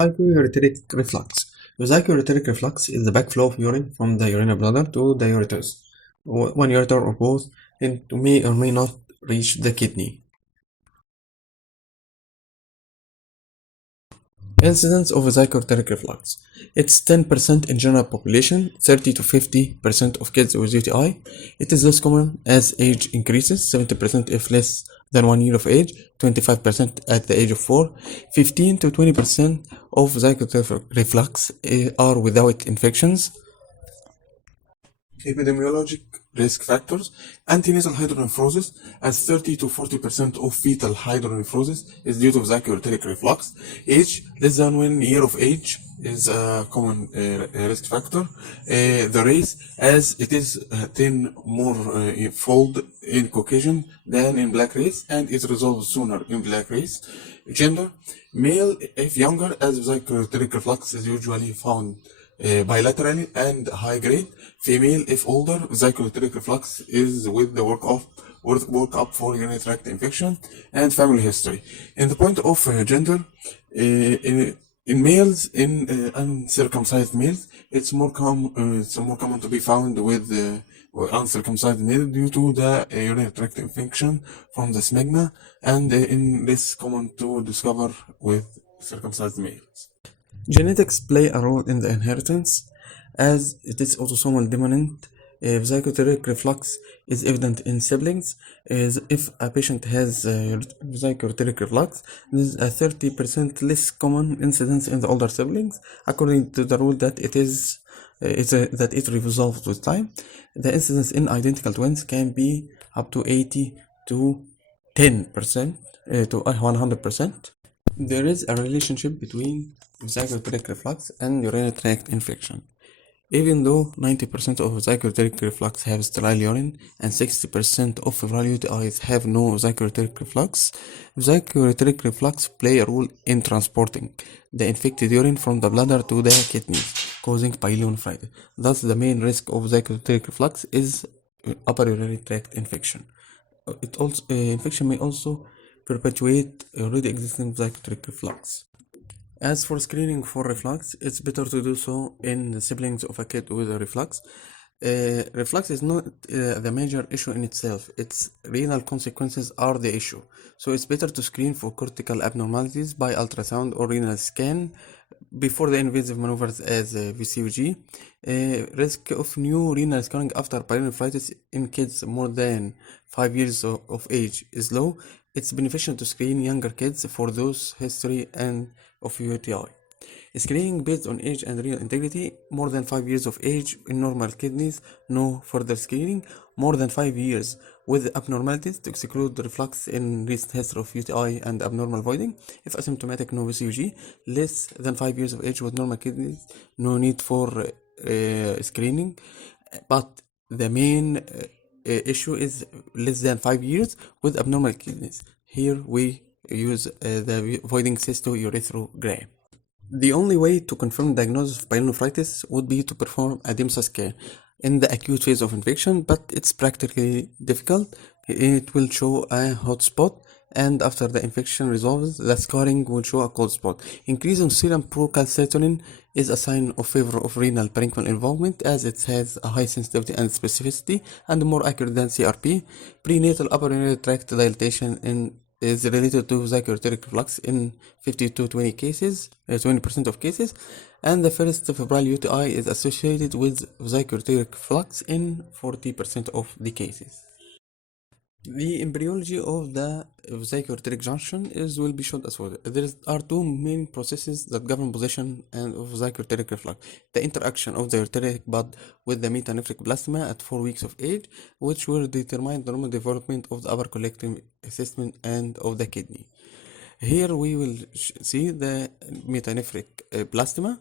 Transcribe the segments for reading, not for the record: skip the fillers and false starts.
Vesicoureteric reflux. Vesicoureteric reflux is the backflow of urine from the urinary bladder to the ureters. One ureter or both, and may or may not reach the kidney. Incidence of vesicoureteric reflux. It's 10% in general population, 30 to 50% of kids with UTI. It is less common as age increases, 70% if less than 1 year of age, 25% at the age of 4, 15 to 20% of vesicoureteric reflux are without infections. Epidemiologic risk factors: antenatal hydronephrosis, as 30 to 40% of fetal hydronephrosis is due to vesicoureteric reflux. Age less than 1 year of age is a common risk factor. The race, as it is 10 more fold in Caucasian than in black race, and it resolves sooner in black race. Gender: male if younger, as vesicoureteric reflux is usually found bilaterally and high grade. Female if older, vesicoureteric reflux is with the workup for urinary tract infection and family history. In the point of gender, in males, in uncircumcised males, it's more common to be found with uncircumcised male due to the urinary tract infection from the smegma, and in less common to discover with circumcised males. Genetics play a role in the inheritance, as it is autosomal dominant. Vesicoureteric reflux is evident in siblings. If a patient has vesicoureteric reflux, there is a 30% less common incidence in the older siblings, according to the rule that that it resolves with time. The incidence in identical twins can be up to 80 to 10% to 100%. There is a relationship between vesicoureteric reflux and urinary tract infection. Even though 90% of vesicoureteric reflux have sterile urine and 60% of febrile UTIs have no vesicoureteric reflux, vesicoureteric reflux play a role in transporting the infected urine from the bladder to the kidneys, causing pyelonephritis. Thus, the main risk of vesicoureteric reflux is upper urinary tract infection. Infection may also perpetuate already existing vesicoureteric reflux. As for screening for reflux, it's better to do so in the siblings of a kid with a reflux. Reflux is not the major issue in itself, its renal consequences are the issue. So it's better to screen for cortical abnormalities by ultrasound or renal scan before the invasive maneuvers as VCUG. Risk of new renal scarring after pyelonephritis in kids more than 5 years of age is low. It's beneficial to screen younger kids for those history and of UTI. Screening based on age and renal integrity: more than 5 years of age in normal kidneys, no further screening. More than 5 years with abnormalities to exclude the reflux in recent history of UTI and abnormal voiding. If asymptomatic, no VCUG. Less than 5 years of age with normal kidneys, no need for screening. But the main issue is less than 5 years with abnormal kidneys. Here we use the voiding cystourethrogram. The only way to confirm diagnosis of pyelonephritis would be to perform a DEMSA scan in the acute phase of infection, but it's practically difficult. It will show a hot spot, and after the infection resolves, the scarring will show a cold spot. Increasing serum procalcitonin is a sign of favor of renal parenchymal involvement, as it has a high sensitivity and specificity and more accurate than CRP. Prenatal upper urinary tract dilatation is related to vesicoureteric reflux in 50 to 20% of cases, and the first febrile UTI is associated with vesicoureteric reflux in 40% of the cases. The embryology of the vesicoureteric junction will be shown as follows. There are two main processes that govern position and of vesicoureteric reflux: the interaction of the ureteric bud with the metanephric plasma at 4 weeks of age, which will determine the normal development of the upper collecting system and of the kidney. Here we will see the metanephric plasma,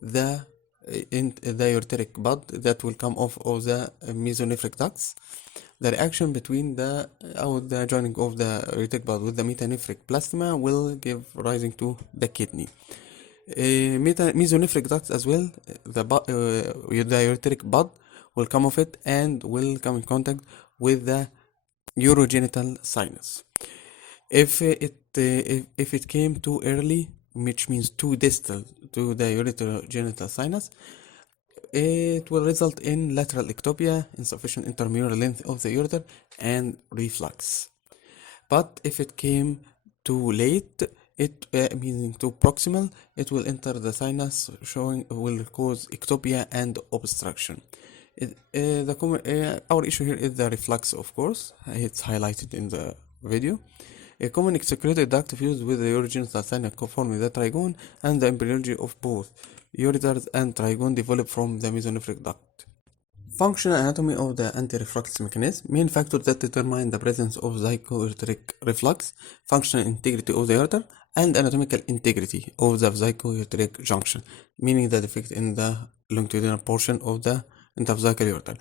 the ureteric bud that will come off of the mesonephric ducts. The reaction between the joining of the ureteric bud with the metanephric plasma will give rising to the kidney. Mesonephric ducts as well, the ureteric bud will come off it and will come in contact with the urogenital sinus. If it came too early which means too distal to the ureterogenital sinus, it will result in lateral ectopia, insufficient intramural length of the ureter, and reflux. But if it came too late, it meaning too proximal, it will enter the sinus, will cause ectopia and obstruction. Our issue here is the reflux, of course. It's highlighted in the video. A common excreted duct fused with the urogenital sinus forming the trigone, and the embryology of both ureters and trigone develop from the mesonephric duct. Functional anatomy of the anti-reflux mechanism. Main factors that determine the presence of vesicoureteric reflux, functional integrity of the ureter, and anatomical integrity of the vesicoureteric junction, meaning the defect in the longitudinal portion of the intravesical ureter.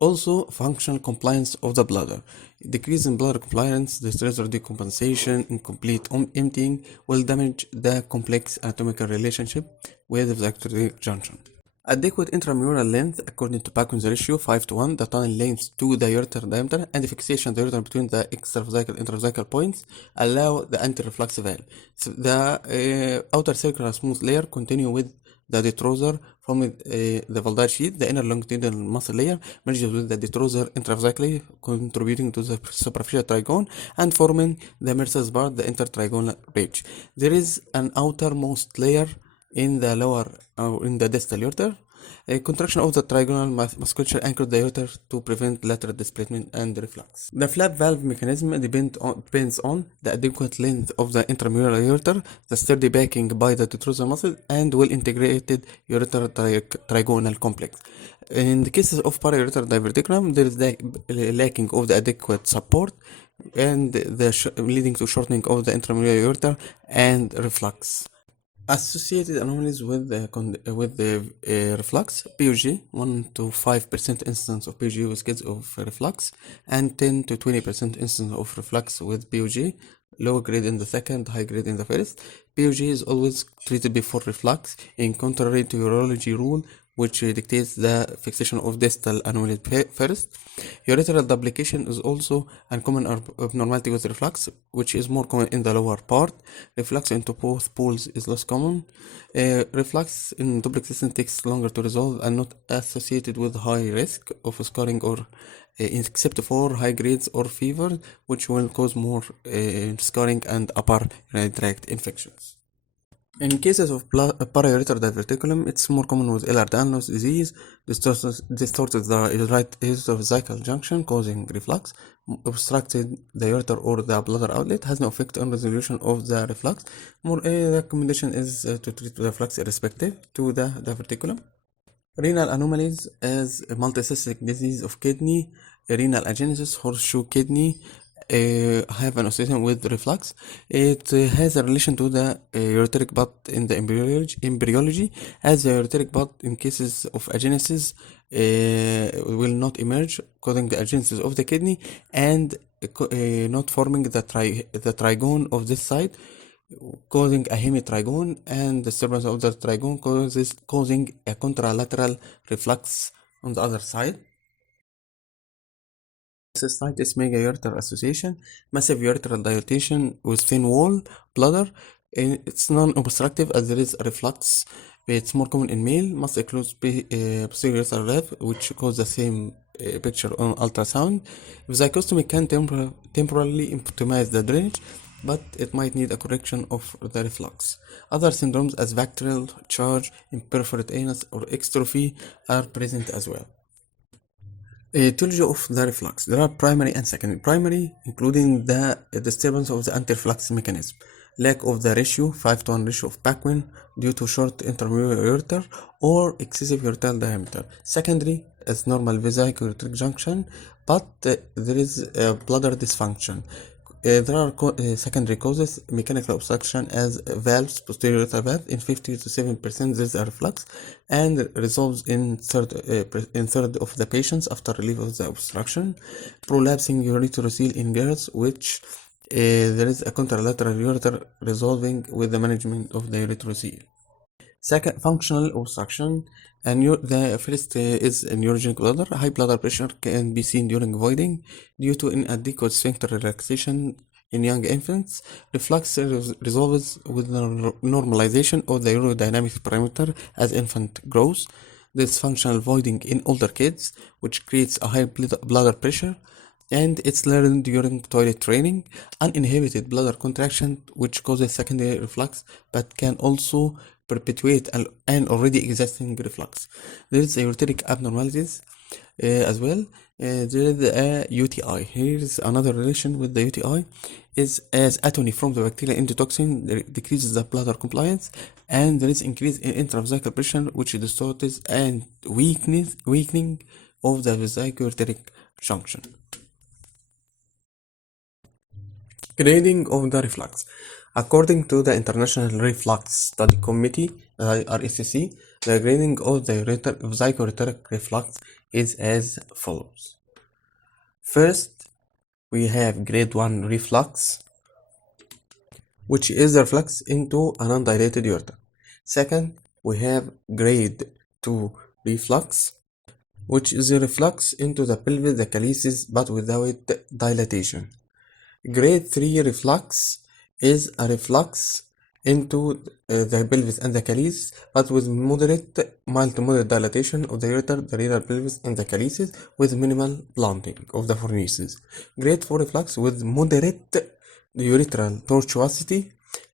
Also, functional compliance of the bladder. Decrease in bladder compliance, distress or decompensation, incomplete emptying will damage the complex anatomical relationship with the vesicoureteric junction. Adequate intramural length according to Paquin's ratio 5:1, the tunnel length to the ureter diameter, and the fixation of the ureter between the extravesical and intravesical points allow the anti-reflux valve. So the outer circular smooth layer continue with the detrusor from the valvular sheath. The inner longitudinal muscle layer merges with the detrusor intravesically, contributing to the superficial trigone and forming the Mercer's part, the intertrigonal ridge. There is an outermost layer in the lower or in the distal ureter. A contraction of the trigonal musculature anchored the ureter to prevent lateral displacement and reflux. The flap valve mechanism depends on the adequate length of the intramural ureter, the sturdy backing by the detrusor muscle, and well-integrated ureter trigonal complex. In the cases of paraureter diverticulum, there is the lacking of the adequate support and leading to shortening of the intramural ureter and reflux. Associated anomalies with the reflux, POG, 1 to 5% instance of POG with kids of reflux, and 10 to 20% instance of reflux with POG, low grade in the second, high grade in the first. POG is always treated before reflux, in contrary to urology rule, which dictates the fixation of distal anomaly first. Ureteral duplication is also a common abnormality with reflux, which is more common in the lower part. Reflux into both pools is less common. Reflux in duplex system takes longer to resolve and not associated with high risk of scarring or except for high grades or fever, which will cause more scarring and upper urinary tract infections. In cases of paraureter diverticulum, it's more common with Ehlers-Danlos disease, distorted the right ureterovesical junction, causing reflux, obstructed the ureter or the bladder outlet, has no effect on resolution of the reflux. The recommendation is to treat the reflux irrespective to the diverticulum. Renal anomalies as multicystic disease of kidney, renal agenesis, horseshoe kidney, have an association with reflux. It has a relation to the ureteric bud in the embryology, as the ureteric bud in cases of agenesis will not emerge, causing the agenesis of the kidney and not forming the trigone of this side, causing a hemitrigone, and disturbance of the trigone causing a contralateral reflux on the other side. Cystitis mega-ureter association, massive ureteral dilatation with thin wall bladder. It's non-obstructive as there is a reflux. It's more common in male, must include posterior ureteral valve, which cause the same picture on ultrasound. Vesicostomy can temporarily optimize the drainage, but it might need a correction of the reflux. Other syndromes as bacterial charge, imperforate anus, or extrophy are present as well. Etiology of the reflux. There are primary and secondary. Primary, including the disturbance of the anti-reflux mechanism, lack of the ratio 5:1 ratio of Paquin due to short intramural ureter or excessive ureteral diameter. Secondary is normal vesicoureteric junction, but there is bladder dysfunction. There are secondary causes, mechanical obstruction as valves, posterior ureteral valve. In 50 to 7% there is a reflux and resolves in third of the patients after relief of the obstruction. Prolapsing ureterocele in girls, which there is a contralateral ureter resolving with the management of the ureterocele. Second, functional obstruction, and the first is a neurogenic bladder. High bladder pressure can be seen during voiding due to inadequate sphincter relaxation In young infants, reflux resolves with the normalization of the urodynamic parameter as infant grows, dysfunctional voiding in older kids, which creates a high bladder pressure, and it's learned during toilet training, uninhibited bladder contraction, which causes secondary reflux, but can also perpetuate an already existing reflux. There is aortic abnormalities as well. There is a UTI. Here is another relation with the UTI is as atony from the bacterial endotoxin decreases the bladder compliance, and there is increase in intravesical pressure, which distorts and weakening of the vesicoureteric junction. Grading of the reflux. According to the International Reflux Study Committee, RSC, the grading of the vesicoureteric reflux is as follows. First, we have grade 1 reflux, which is the reflux into an undilated ureter. Second, we have grade 2 reflux, which is a reflux into the pelvis, the calyces, but without dilatation. Grade 3 reflux is a reflux into the pelvis and the calyces, but with mild to moderate dilatation of the ureter, the renal pelvis, and the calyces, with minimal blunting of the fornices. Grade 4 reflux with moderate urethral tortuosity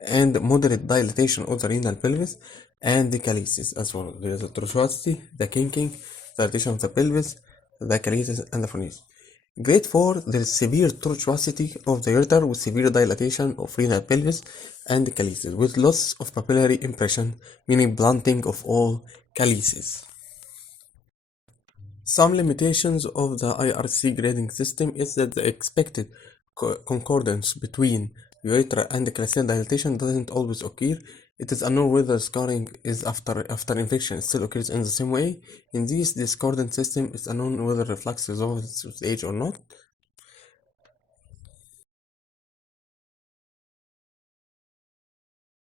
and moderate dilatation of the renal pelvis and the calyces as well. There is a tortuosity, the kinking, dilatation of the pelvis, the calyces, and the fornices. Grade 4, there is severe tortuosity of the ureter with severe dilatation of renal pelvis and the calyces, with loss of papillary impression, meaning blunting of all calyces. Some limitations of the IRC grading system is that the expected concordance between urethra and the calyceal dilatation doesn't always occur. It is unknown whether scarring is after infection still occurs in the same way. In this discordant system, it's unknown whether reflux resolves with age or not.